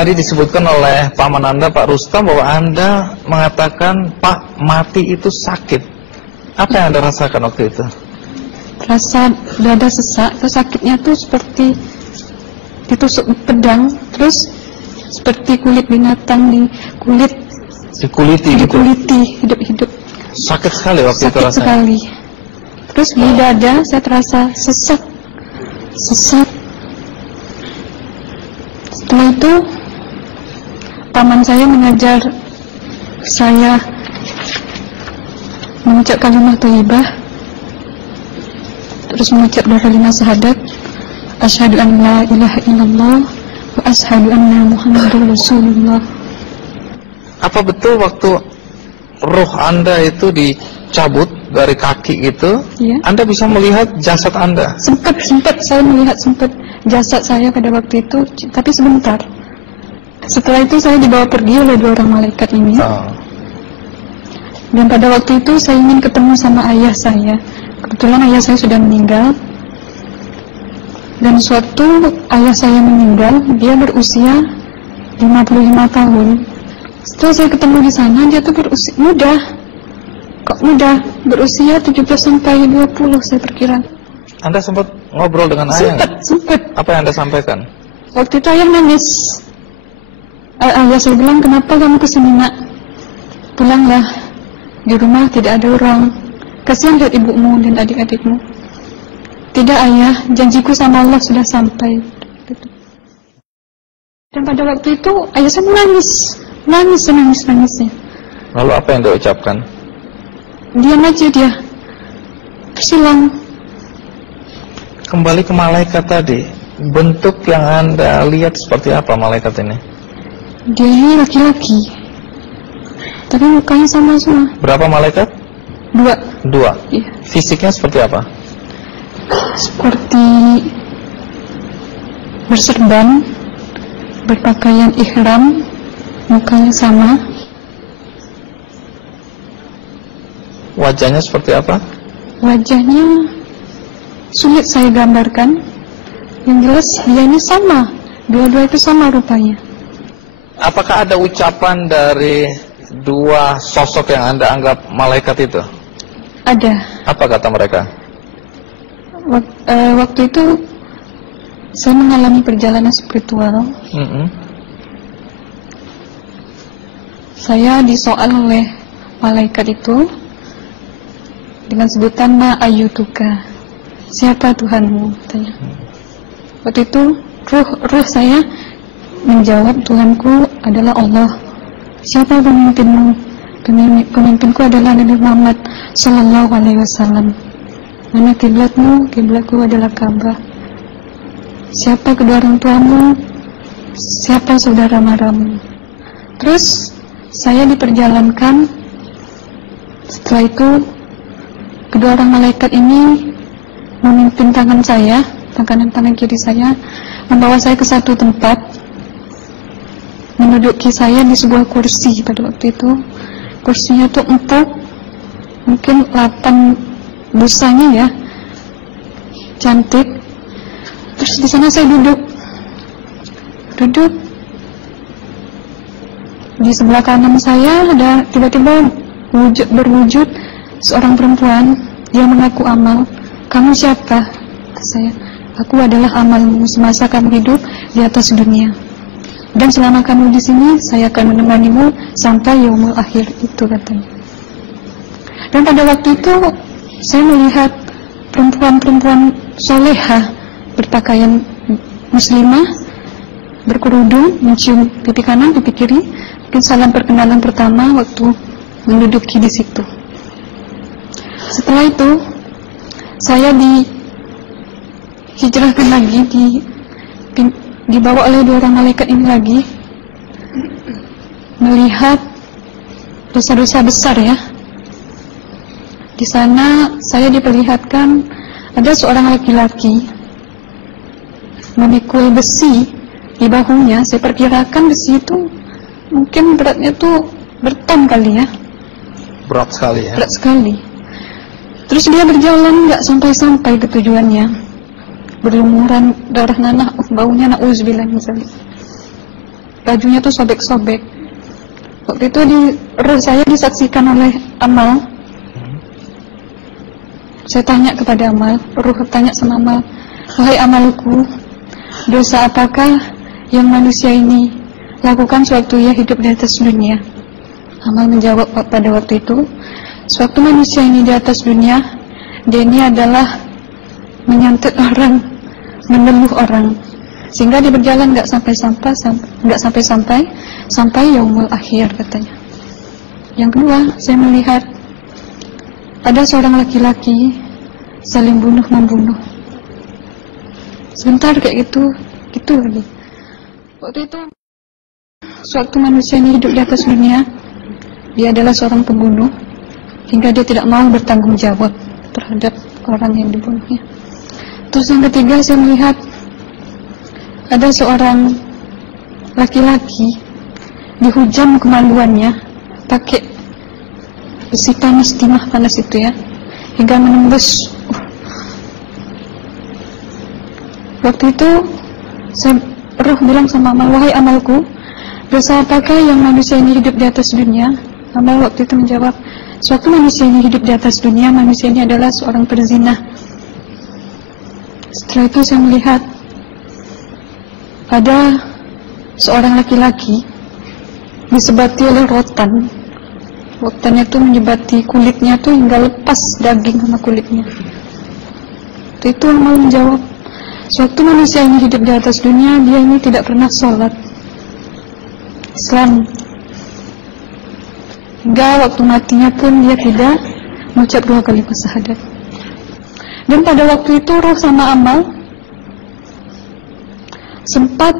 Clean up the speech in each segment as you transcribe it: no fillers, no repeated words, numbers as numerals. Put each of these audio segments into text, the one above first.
tadi disebutkan oleh paman Anda, Pak Rustam, bahwa Anda mengatakan Pak, mati itu sakit. Apa yang Anda rasakan waktu itu? Rasa dada sesak, terus sakitnya tuh seperti ditusuk pedang, terus seperti kulit binatang dikuliti hidup-hidup. Sakit sekali waktu itu rasanya. Sakit sekali. Terus di dada saya terasa sesak. Setelah itu paman saya mengajar saya mengucap kalimat thayyibah, terus mengucap dua kalimat syahadat, asyhadu an la ilaha illallah wa asyhadu anna muhammadar rasulullah. Apa betul waktu ruh Anda itu dicabut dari kaki itu, ya, Anda bisa melihat jasad Anda? Sempat saya melihat jasad saya pada waktu itu, tapi sebentar. Setelah itu saya dibawa pergi oleh dua orang malaikat ini. Dan pada waktu itu saya ingin ketemu sama ayah saya. Kebetulan ayah saya sudah meninggal. Dan suatu ayah saya meninggal, dia berusia 55 tahun. Setelah saya ketemu di sana, dia tuh berusia muda. Kok muda? Berusia 17 sampai 20 saya perkira. Anda sempat ngobrol dengan ayah? Sempat. Apa yang Anda sampaikan? Waktu itu ayah nangis. Ayah saya bilang, kenapa kamu kesini nak? Pulanglah. Di rumah tidak ada orang. Kasihan lihat ibumu dan adik-adikmu. Tidak ayah, janjiku sama Allah sudah sampai. Dan pada waktu itu ayah saya menangis. Lalu apa yang dia ucapkan? Diam aja dia. Terus hilang. Kembali ke malaikat tadi, bentuk yang Anda lihat seperti apa malaikat ini? Dia ini laki-laki, tapi mukanya sama semua. Berapa malaikat? Dua. Iya. Fisiknya seperti apa? Seperti berserban, berpakaian ihram, mukanya sama. Wajahnya seperti apa? Wajahnya sulit saya gambarkan. Yang jelas dia ini sama, dua-dua itu sama rupanya. Apakah ada ucapan dari dua sosok yang Anda anggap malaikat itu? Ada. Apa kata mereka? Waktu itu saya mengalami perjalanan spiritual. Saya disoal oleh malaikat itu dengan sebutan ma ayyutuka, siapa Tuhanmu, katanya. Waktu itu ruh saya menjawab, Tuhanku adalah Allah. Siapa pemimpinmu? Pemimpinku adalah Nabi Muhammad Sallallahu Alaihi Wasallam. Mana kiblatmu? Kiblatku adalah Ka'bah. Siapa kedua orang tuamu? Siapa saudara maramu? Terus saya diperjalankan. Setelah itu kedua orang malaikat ini memimpin tangan saya, tangan kiri saya, membawa saya ke satu tempat, menduduki saya di sebuah kursi. Pada waktu itu kursinya tuh empuk, mungkin 8 busanya ya, cantik. Terus di sana saya duduk. Di sebelah kanan saya ada tiba-tiba berwujud seorang perempuan. Dia mengaku amal. Kamu siapa? Saya. Aku adalah amalmu semasa kamu hidup di atas dunia. Dan selama kamu di sini, saya akan menemanimu sampai yaumul akhir, itu katanya. Dan pada waktu itu saya melihat perempuan-perempuan solehah berpakaian muslimah, berkerudung, mencium pipi kanan, pipi kiri. Mungkin salam perkenalan pertama waktu menduduki di situ. Setelah itu saya dihijrahkan lagi, dibawa oleh dua orang malaikat ini lagi, melihat dosa-dosa besar ya. Di sana saya diperlihatkan ada seorang laki-laki memikul besi di bahunya. Saya perkirakan besi itu mungkin beratnya tuh berton kali ya. Berat sekali ya. Berat sekali. Terus dia berjalan nggak sampai-sampai ke tujuannya, berlumuran darah nanah, baunya na'udzubillah misalnya. bajunya tuh sobek-sobek. Waktu itu roh saya disaksikan oleh Amal. Saya tanya kepada Amal, roh tanya sama Amal, wahai Amalku, dosa apakah yang manusia ini lakukan sewaktu ia hidup di atas dunia? Amal menjawab pada waktu itu, sewaktu manusia ini di atas dunia, dia ini adalah menyantet orang, meneluh orang, sehingga dia berjalan nggak sampai yaumul akhir, katanya. Yang kedua, saya melihat ada seorang laki-laki saling bunuh-membunuh. Sebentar kayak gitu lagi. Waktu itu, sewaktu manusia ini hidup di atas dunia, dia adalah seorang pembunuh, hingga dia tidak mau bertanggung jawab terhadap orang yang dibunuhnya. Terus yang ketiga, saya melihat ada seorang laki-laki dihujam kemaluannya pakai besi panas, timah panas itu ya, hingga menembus. Waktu itu roh bilang sama Amal, wahai Amalku, dosa apakah yang manusia ini hidup di atas dunia? Amal waktu itu menjawab, sewaktu manusia ini hidup di atas dunia, manusia ini adalah seorang perzina. Setelah itu saya melihat ada seorang laki-laki disebati oleh rotan. Rotannya itu menyebati kulitnya tuh hingga lepas daging sama kulitnya. Itu Amal menjawab, sewaktu manusia ini hidup di atas dunia, dia ini tidak pernah sholat Islam, hingga waktu matinya pun dia tidak mengucap 2 kali syahadat. Dan pada waktu itu roh sama Amal sempat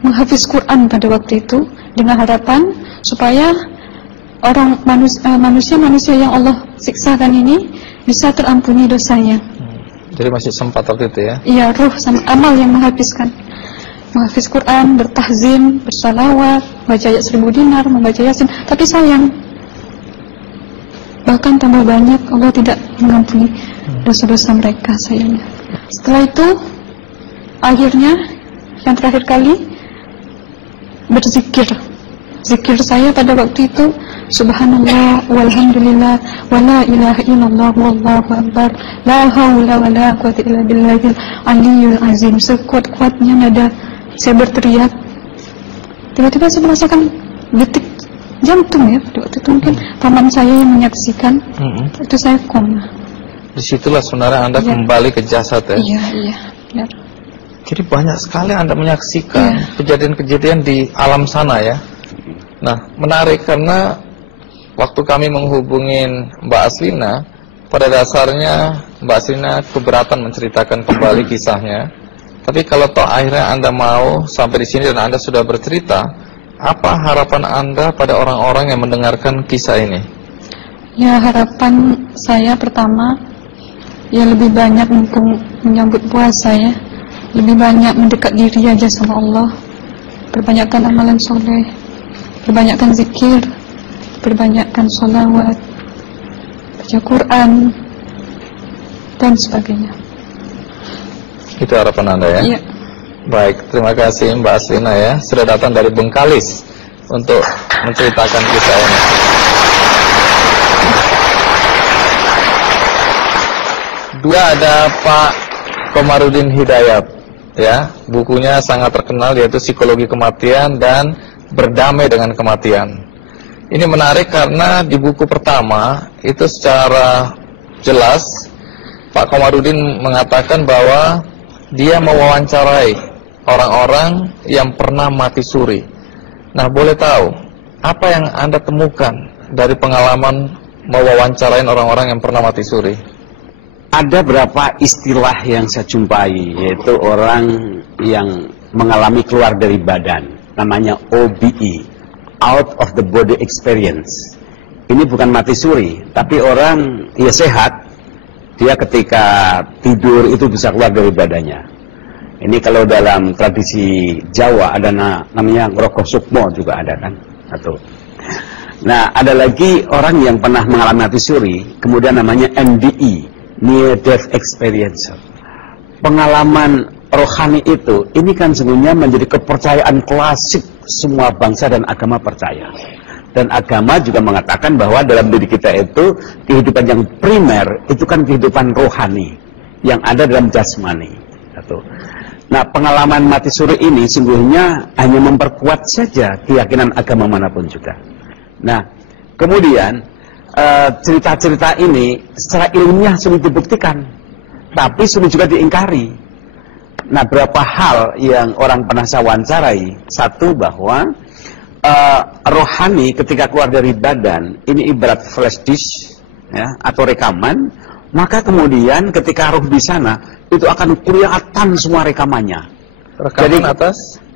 menghafiz Quran pada waktu itu dengan harapan supaya orang manusia yang Allah siksakan ini bisa terampuni dosanya. Jadi masih sempat waktu itu ya? Iya, roh sama Amal yang menghafiz Quran, bertahzim, bersalawat, baca ayat 1000 dinar, membaca Yasin. Tapi sayang, bahkan tambah banyak Allah tidak mengampuni dosa-dosa mereka, sayangnya. Setelah itu, akhirnya yang terakhir kali berzikir. Zikir saya pada waktu itu, subhanallah, walhamdulillah, wala ilaha illallah, wallahu akbar, la haula wala quwwata illa billahil aliyyil azim. Sekuat-kuatnya nada saya berteriak. Tiba-tiba saya merasakan detik jantung ya. Waktu itu mungkin paman saya yang menyaksikan. Itu saya koma. Disitulah sebenarnya Anda kembali ke jasad ya? Iya, benar. Jadi banyak sekali Anda menyaksikan kejadian-kejadian di alam sana ya. Nah, menarik karena waktu kami menghubungin Mbak Aslina, pada dasarnya Mbak Aslina keberatan menceritakan kembali kisahnya. Tapi kalau toh akhirnya Anda mau sampai di sini dan Anda sudah bercerita, apa harapan Anda pada orang-orang yang mendengarkan kisah ini? Ya, harapan saya pertama, ya lebih banyak menyambut puasa ya, lebih banyak mendekat diri aja sama Allah, perbanyakkan amalan soleh, perbanyakkan zikir, perbanyakkan sholawat, baca Quran, dan sebagainya. Itu harapan Anda ya? Iya. Baik, terima kasih Mbak Aslina ya, sudah datang dari Bengkalis untuk menceritakan kisah ini. Dua ada Pak Komarudin Hidayat ya, bukunya sangat terkenal yaitu Psikologi Kematian dan Berdamai dengan Kematian. Ini menarik karena di buku pertama itu secara jelas Pak Komarudin mengatakan bahwa dia mewawancarai orang-orang yang pernah mati suri. Nah, boleh tahu apa yang Anda temukan dari pengalaman mewawancarain orang-orang yang pernah mati suri? Ada beberapa istilah yang saya jumpai, yaitu orang yang mengalami keluar dari badan, namanya OBE, out of the body experience. Ini bukan mati suri, tapi orang ya sehat, dia ketika tidur itu bisa keluar dari badannya. Ini kalau dalam tradisi Jawa ada namanya Ngrogoh Sukmo juga ada kan, atau. Nah, ada lagi orang yang pernah mengalami mati suri, kemudian namanya NDE, Near Death Experience. Pengalaman rohani itu, ini kan sebenarnya menjadi kepercayaan klasik semua bangsa dan agama percaya. Dan agama juga mengatakan bahwa dalam diri kita itu, kehidupan yang primer, itu kan kehidupan rohani, yang ada dalam jasmani. Nah, pengalaman mati suri ini sungguhnya hanya memperkuat saja keyakinan agama manapun juga. Nah, kemudian, cerita-cerita ini secara ilmiah sudah dibuktikan, tapi sudah juga diingkari. Nah, berapa hal yang orang pernah saya wawancarai. Satu, bahwa rohani ketika keluar dari badan ini ibarat flash disk, ya, atau rekaman. Maka kemudian ketika roh di sana itu akan kelihatan semua rekamannya. Jadi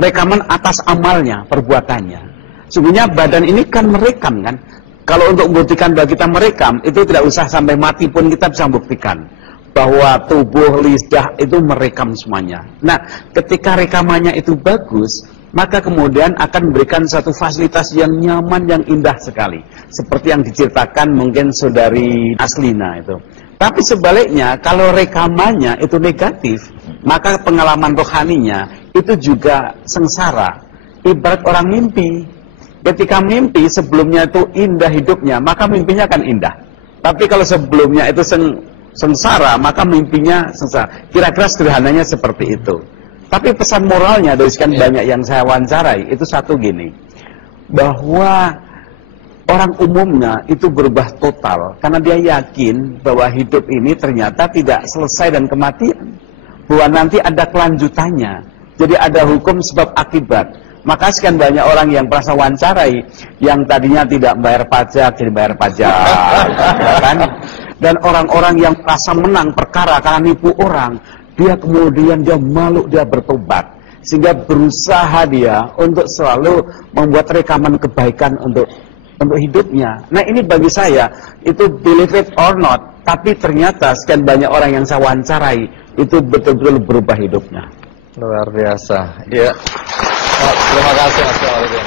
rekaman atas amalnya, perbuatannya. Sebenarnya badan ini kan merekam kan. Kalau untuk membuktikan bahwa kita merekam, itu tidak usah sampai mati pun kita bisa membuktikan bahwa tubuh, lidah itu merekam semuanya. Nah, ketika rekamannya itu bagus, maka kemudian akan memberikan satu fasilitas yang nyaman, yang indah sekali. Seperti yang diceritakan mungkin saudari Aslina itu. Tapi sebaliknya, kalau rekamannya itu negatif, maka pengalaman rohaninya itu juga sengsara. Ibarat orang mimpi. Ketika mimpi sebelumnya itu indah hidupnya, maka mimpinya akan indah. Tapi kalau sebelumnya itu sengsara, maka mimpinya sengsara. Kira-kira sederhananya seperti itu. Tapi pesan moralnya dari sekian banyak yang saya wawancarai, itu satu gini, bahwa orang umumnya itu berubah total karena dia yakin bahwa hidup ini ternyata tidak selesai dan kematian, bahwa nanti ada kelanjutannya. Jadi ada hukum sebab akibat. Maka sekian banyak orang yang merasa wawancarai, yang tadinya tidak bayar pajak jadi bayar pajak, ya kan? Dan orang-orang yang merasa menang perkara karena nipu orang, dia kemudian dia malu, dia bertobat, sehingga berusaha dia untuk selalu membuat rekaman kebaikan untuk hidupnya. Nah, ini bagi saya itu believe it or not, tapi ternyata sekian banyak orang yang saya wawancarai itu betul-betul berubah hidupnya. Luar biasa. Ya. Oh, terima kasih Mas Khalid.